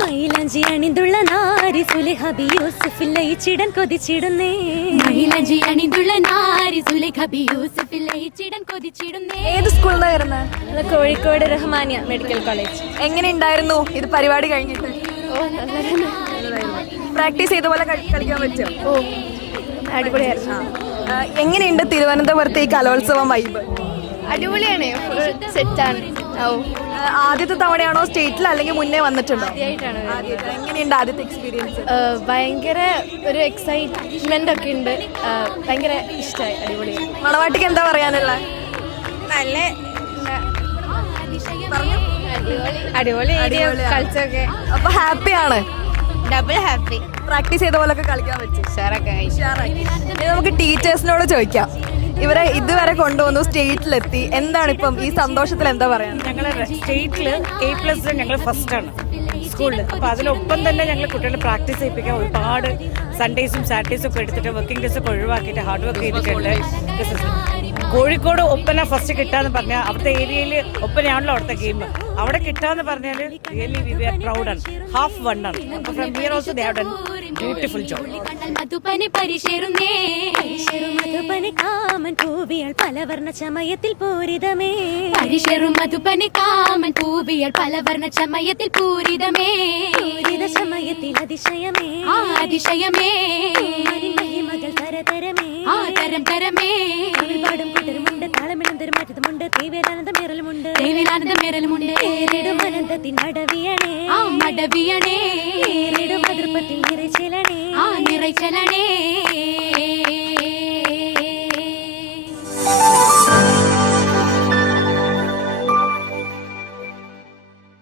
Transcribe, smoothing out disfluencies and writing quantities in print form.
മൈലാഞ്ചി അണിന്തുള്ള നാരി സുലൈഹബി യൂസുഫിൽ ലയിച്ചിടൻ കൊതിച്ചിടുന്നേ. മൈലാഞ്ചി അണിന്തുള്ള നാരി സുലൈഹബി യൂസുഫിൽ ലയിച്ചിടൻ കൊതിച്ചിടുന്നേ. ഏത് സ്കൂളിൽ നിന്നാണ് വരുന്നത്? Kozhikode Rahmania medical college. എങ്ങനെ ഉണ്ടായിരുന്നു ഇത് പരിപാടി കഴിഞ്ഞിട്ട്? പ്രാക്ടീസ് ചെയ്ത പോലെ കളിക്കാൻ പറ്റുമോ? അടിപൊളിയായിരുന്നു. എങ്ങനെയുണ്ട് തിരുവനന്തപുരത്തെ ഈ കലോത്സവം വൈബ്? അടിപൊളിയാണ്, സെറ്റാണ്. ആദ്യത്തെ തവണയാണോ സ്റ്റേറ്റിൽ അല്ലെങ്കിൽ മുന്നേ വന്നിട്ടുണ്ടോ? ആദ്യമായിട്ടാണ്. എങ്ങനെയുണ്ട് ആദ്യത്തെ എക്സ്പീരിയൻസ്? ഭയങ്കര ഒരു എക്സൈറ്റ്മെന്റ് ഒക്കെ ഉണ്ട്. ഭയങ്കര ഇഷ്ടമായി, അടിപൊളി. മണവാട്ടിക്ക് എന്താ പറയാനുള്ള? നല്ല അടിപൊളി കളിച്ചൊക്കെ. അപ്പൊ ഹാപ്പിയാണ്? Double happy. പ്രാക്ടീസ് ചെയ്ത പോലൊക്കെ കളിക്കാൻ പറ്റും. ഉഷാറൊക്കെ. നമുക്ക് ടീച്ചേഴ്സിനോട് ചോദിക്കാം, ഇവരെ ഇതുവരെ കൊണ്ടുവന്നു, സ്റ്റേറ്റിലെത്തി, എന്താണ് ഇപ്പം ഈ സന്തോഷത്തിൽ എന്താ പറയാ? ഞങ്ങൾ സ്റ്റേറ്റിൽ A+ ഞങ്ങൾ ഫസ്റ്റാണ് സ്കൂളിൽ. അപ്പോൾ അതിനൊപ്പം തന്നെ ഞങ്ങൾ കുട്ടികളെ പ്രാക്ടീസ് ചെയ്യിപ്പിക്കാൻ ഒരുപാട് സൺഡേസും സാറ്റർഡേസും ഒക്കെ എടുത്തിട്ട് വർക്കിംഗ് ഡേയ്സ് ഒക്കെ ഒഴിവാക്കിയിട്ട് ഹാർഡ് വർക്ക് ചെയ്തിട്ടുണ്ട്. കോഴിക്കോട് ഒപ്പന ഫസ്റ്റ് കിട്ടാന്ന് പറഞ്ഞാൽ അവിടുത്തെ ഏരിയയിൽ ഒപ്പനയാണല്ലോ അവിടുത്തെ ഗെയിം. അവിടെ കിട്ടാന്ന് പറഞ്ഞാൽ റിയലി വി ആർ പ്രൗഡ് ആണ്. ഹാഫ് വണ്ണാണ്. അപ്പോൾ from here also they have done beautiful job. മധുപനി പരിശേറുന്നേ, മധുപനി കാമൻ പൂവിയാൽ പലവർണ്ണ ചമയത്തിൽ പൂരിതമേ. പരിശേറും മധുപനി കാമൻ പൂവിയാൽ പലവർണ്ണ ചമയത്തിൽ പൂരിതമേ. പൂരിത ചമയത്തിൽ അതിശയമേ, അതിശയമേ. മഹിമകൾ തരതരമേ, തരം തരമേ. പാടും കുതിരുമുണ്ട്, താളമിണന്തൊരു മാറ്റതുമുണ്ട്, ദൈവേലാനന്ദമേറലുമുണ്ട്, ദൈവേലാനന്ദമേറലുമുണ്ട്. ഏറിടും അനന്തത്തിൻ അടവിയണേ, മടവിയണേ. ഏറിടും അതിർപ്പത്തിൽ നിറച്ചലണേ, നിറച്ചലണേ.